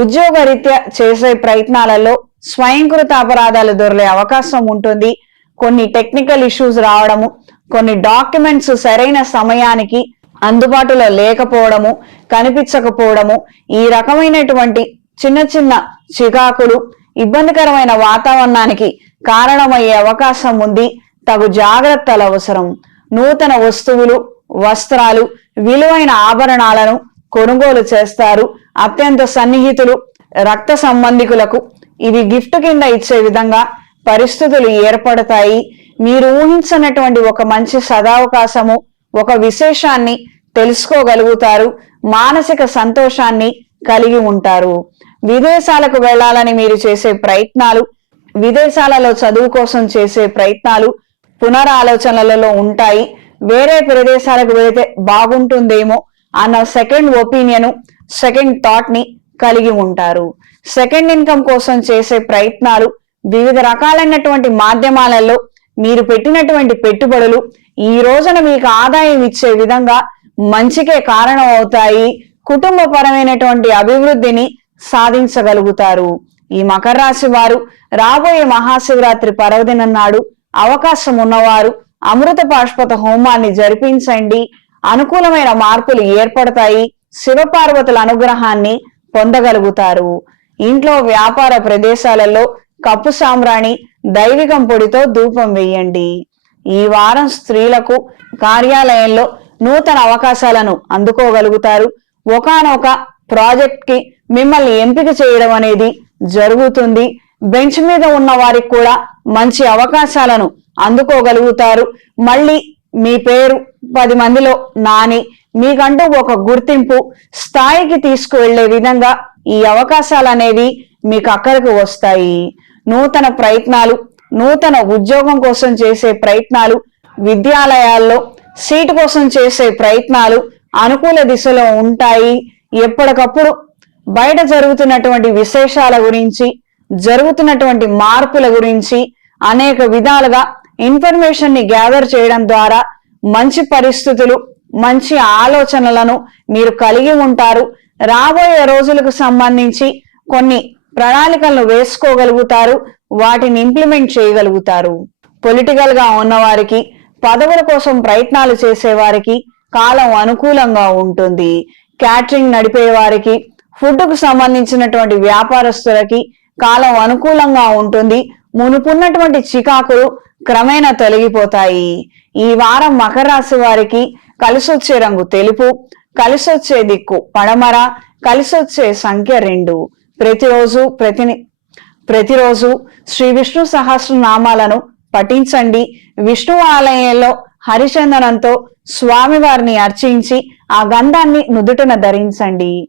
ఉద్యోగరీత్యా చేసే ప్రయత్నాలలో స్వయంకృత అపరాధాలు దొరికే అవకాశం ఉంటుంది. కొన్ని టెక్నికల్ ఇష్యూస్ రావడము కొన్ని డాక్యుమెంట్స్ సరైన సమయానికి అందుబాటులో లేకపోవడము కనిపించకపోవడము ఈ రకమైనటువంటి చిన్న చిన్న చికాకులు ఇబ్బందికరమైన వాతావరణానికి కారణమయ్యే అవకాశం ఉంది. తగు జాగ్రత్తలు అవసరం. నూతన వస్తువులు వస్త్రాలు విలువైన ఆభరణాలను కొనుగోలు చేస్తారు. అత్యంత సన్నిహితులు రక్త సంబంధికులకు ఇవి గిఫ్ట్ కింద ఇచ్చే విధంగా పరిస్థితులు ఏర్పడతాయి. మీరు ఊహించినటువంటి ఒక మంచి సదావకాశము ఒక విశేషాన్ని తెలుసుకోగలుగుతారు మానసిక సంతోషాన్ని కలిగి ఉంటారు. విదేశాలకు వెళ్ళాలని మీరు చేసే ప్రయత్నాలు విదేశాలలో చదువు కోసం చేసే ప్రయత్నాలు పునరాలోచనలలో ఉంటాయి. వేరే ప్రదేశాలకు వెళితే బాగుంటుందేమో అన్న సెకండ్ ఒపీనియన్ సెకండ్ థాట్ని కలిగి ఉంటారు. సెకండ్ ఇన్కమ్ కోసం చేసే ప్రయత్నాలు వివిధ రకాలైనటువంటి మాధ్యమాలలో మీరు పెట్టినటువంటి పెట్టుబడులు ఈ రోజున మీకు ఆదాయం ఇచ్చే విధంగా మంచికే కారణం అవుతాయి. కుటుంబపరమైనటువంటి అభివృద్ధిని సాధించగలుగుతారు. ఈ మకర రాశి వారు రాబోయే మహాశివరాత్రి పర్వదినం నాడు అవకాశం ఉన్నవారు అమృత పాష్పత హోమాన్ని జరిపించండి. అనుకూలమైన మార్పులు ఏర్పడతాయి. శివపార్వతుల అనుగ్రహాన్ని పొందగలుగుతారు. ఇంట్లో వ్యాపార ప్రదేశాలలో కప్పు సాంబ్రాణి దైవికం పొడితో ధూపం వేయండి. ఈ వారం స్త్రీలకు కార్యాలయంలో నూతన అవకాశాలను అందుకోగలుగుతారు. ఒకానొక ప్రాజెక్ట్కి మిమ్మల్ని ఎంపిక చేయడం అనేది జరుగుతుంది. బెంచ్ మీద ఉన్న వారికి కూడా మంచి అవకాశాలను అందుకోగలుగుతారు. మళ్ళీ మీ పేరు పది మందిలో నాని మీకంటూ ఒక గుర్తింపు స్థాయికి తీసుకువెళ్ళే విధంగా ఈ అవకాశాలు అనేవి మీకు అక్కడికి వస్తాయి. నూతన ప్రయత్నాలు నూతన ఉద్యోగం కోసం చేసే ప్రయత్నాలు విద్యాలయాల్లో సీటు కోసం చేసే ప్రయత్నాలు అనుకూల దిశలో ఉంటాయి. ఎప్పటికప్పుడు బయట జరుగుతున్నటువంటి విశేషాల గురించి జరుగుతున్నటువంటి మార్పుల గురించి అనేక విధాలుగా ఇన్ఫర్మేషన్ని గ్యాదర్ చేయడం ద్వారా మంచి పరిస్థితులు మంచి ఆలోచనలను మీరు కలిగి ఉంటారు. రాబోయే రోజులకు సంబంధించి కొన్ని ప్రణాళికలను వేసుకోగలుగుతారు. వాటిని ఇంప్లిమెంట్ చేయగలుగుతారు. పొలిటికల్గా ఉన్నవారికి పదవుల కోసం ప్రయత్నాలు చేసేవారికి కాలం అనుకూలంగా ఉంటుంది. క్యాటరింగ్ నడిపే వారికి ఫుడ్కు సంబంధించినటువంటి వ్యాపారస్తులకి కాలం అనుకూలంగా ఉంటుంది. మునుపున్నటువంటి చికాకులు క్రమేణా తొలగిపోతాయి. ఈ వారం మకర రాశి వారికి కలిసొచ్చే రంగు తెలుపు కలిసొచ్చే దిక్కు పడమర కలిసొచ్చే సంఖ్య రెండు. ప్రతిరోజు ప్రతిని ప్రతిరోజు శ్రీ విష్ణు సహస్రనామాలను పఠించండి. విష్ణు ఆలయంలో హరిచందనంతో స్వామివారిని అర్చించి ఆ గంధాన్ని నుదుటన ధరించండి.